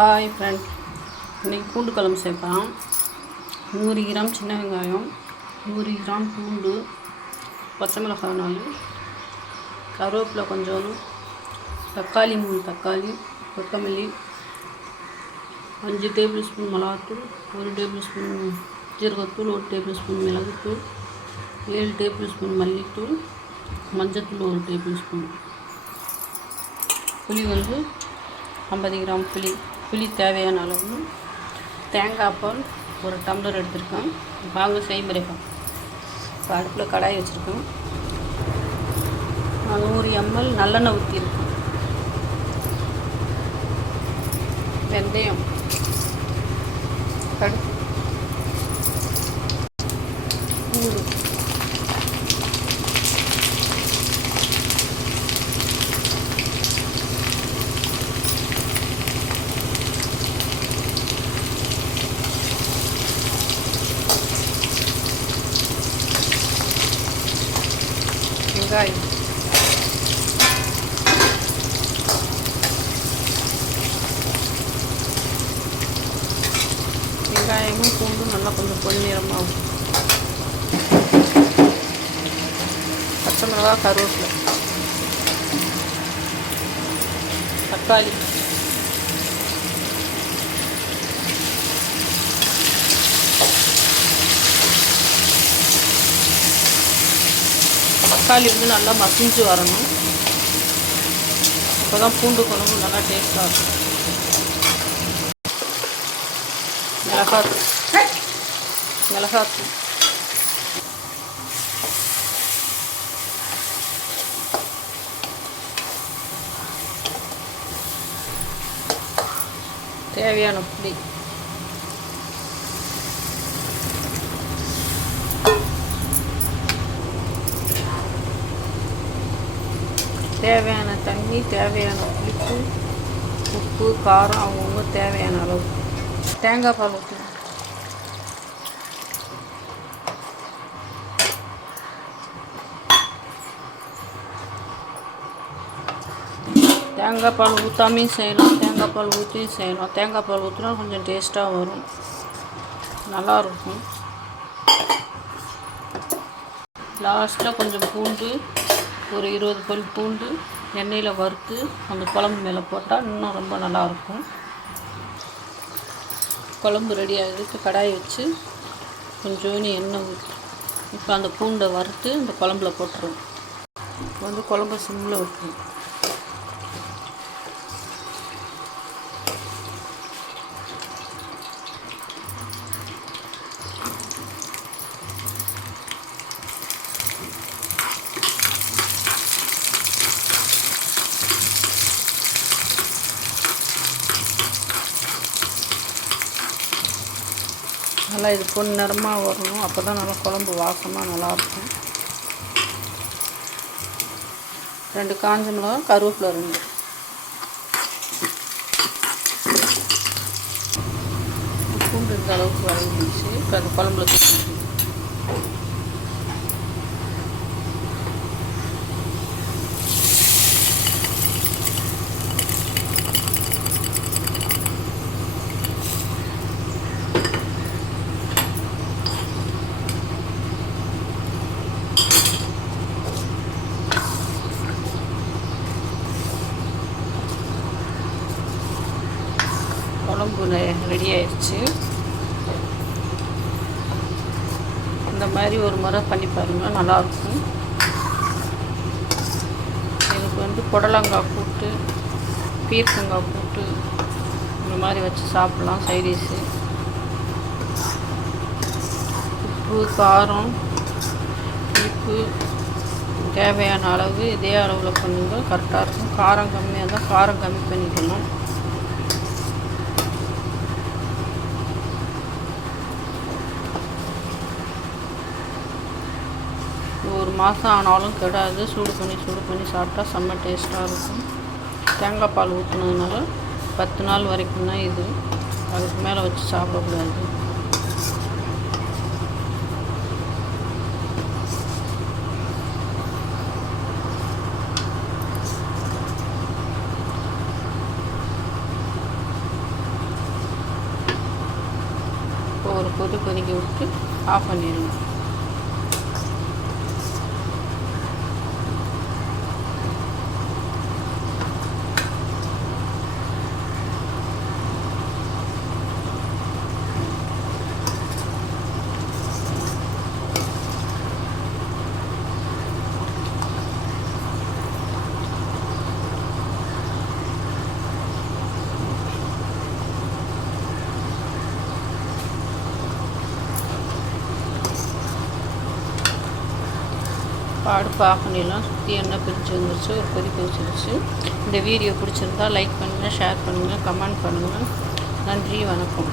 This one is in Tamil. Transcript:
ஹாய் ஃப்ரெண்ட் இன்றைக்கி பூண்டு குழம்பு சேர்க்கலாம். நூறு கிராம் சின்ன வெங்காயம் நூறு கிராம் பூண்டு பச்சை மிளகாய் நாலு கருவேப்பிலை கொஞ்சோண்டு தக்காளி மூணு தக்காளி கொத்தமல்லி அஞ்சு டேபிள் ஸ்பூன் மிளகாத்தூள் ஒரு டேபிள் ஸ்பூன் ஜீரகத்தூள் ஒரு டேபிள் ஸ்பூன் மிளகுத்தூள் ஏழு டேபிள் ஸ்பூன் மல்லித்தூள் மஞ்சத்தூள் ஒரு டேபிள் ஸ்பூன். புளி வந்து ஐம்பது கிராம் புளி. புளி தேவையான அளவு தேங்காய் பால் ஒரு டம்ளர் எடுத்திருக்கேன் வாங்க செய்முறை இப்போ அடுப்பில் கடாய் வச்சுருக்கேன் நூறு எம்எல் நல்லெண்ணெய் ஊற்றிருக்கேன் வெந்தயம். கடுப்பு பூண்டு வெங்காயம் வெங்காயமும் பூண்டும் நல்லா கொஞ்சம் பொன்னிறமாகும் பச்சை மிளகா கருவேப்பிலை. தக்காளி. தக்காளி வந்து நல்லா மசிஞ்சு வரணும். அப்போ தான் பூண்டு குழம்பு நல்லா டேஸ்ட்டாக இருக்கும். மிளகாத்தூள் மிளகாத்தூள் தேவையான புளி. தேவையான தண்ணி தேவையான புளிப்பு உப்பு காரம் அவங்கவுங்க தேவையான அளவு. தேங்காய் பால் ஊற்றணும் தேங்காய் பால் ஊற்றாமையும் செய்யலாம். தேங்காய் பால் ஊற்றியும் செய்யலாம். தேங்காய் பால் ஊற்றினா கொஞ்சம் டேஸ்ட்டாக வரும். நல்லாயிருக்கும் லாஸ்ட்டில் கொஞ்சம் பூண்டு ஒரு இருபது பல் பூண்டு எண்ணெயில் வறுத்து அந்த குழம்பு மேலே போட்டால் இன்னும் ரொம்ப நல்லாயிருக்கும். குழம்பு ரெடி ஆகிட்டு கடாயை வச்சு கொஞ்சோண்டு எண்ணெய் ஊற்றி இப்போ அந்த பூண்டை வறுத்து அந்த குழம்புல போட்டுருவோம். இப்போ வந்து குழம்பு சிம்மில் வைக்கணும் நல்லா இது பொன் நிறமாக வரணும். அப்போ தான் நல்லா குழம்பு வாசமாக நல்லாயிருக்கும். ரெண்டு காஞ்ச மிளகா கருவேப்பிலை ரெண்டு. பூண்டு இந்த அளவுக்கு வதங்கிடுச்சு. இப்போ அந்த குழம்புல தூக்கி ரெடி ஆயிடுச்சு இந்த மாதிரி ஒரு முறை பண்ணி பாருங்கள் நல்லாயிருக்கும் எனக்கு வந்து புடலங்காய் கூட்டு பீர்க்கங்காய் கூட்டு இந்த மாதிரி வச்சு சாப்பிட்லாம் சைடிஷு உப்பு காரம் இனிப்பு தேவையான அளவு இதே அளவில் பண்ணுங்கள் கரெக்டாக இருக்கும். காரம் கம்மியாக இருந்தால் காரம் கம்மி பண்ணிக்கணும் ஒரு மாதம் ஆனாலும் கெடாது. சூடு பண்ணி சூடு பண்ணி சாப்பிட்டா செம்ம டேஸ்ட்டாக இருக்கும். தேங்காய் பால் ஊற்றுனதுனால பத்து நாள் வரைக்கும் தான் இது. அதுக்கு மேலே வச்சு சாப்பிடக்கூடாது. ஒரு கொதி கொதிக்க விட்டு ஆஃப் பண்ணிடுங்க. அடுப்பு ஆஃப் பண்ணிடலாம் சுற்றி எண்ணெய் பிரித்து வந்துருச்சு ஒரு கொதிக்க வச்சிருச்சு இந்த வீடியோ பிடிச்சிருந்தா லைக் பண்ணுங்கள் ஷேர் பண்ணுங்கள் கமெண்ட் பண்ணுங்கள் நன்றி வணக்கம்.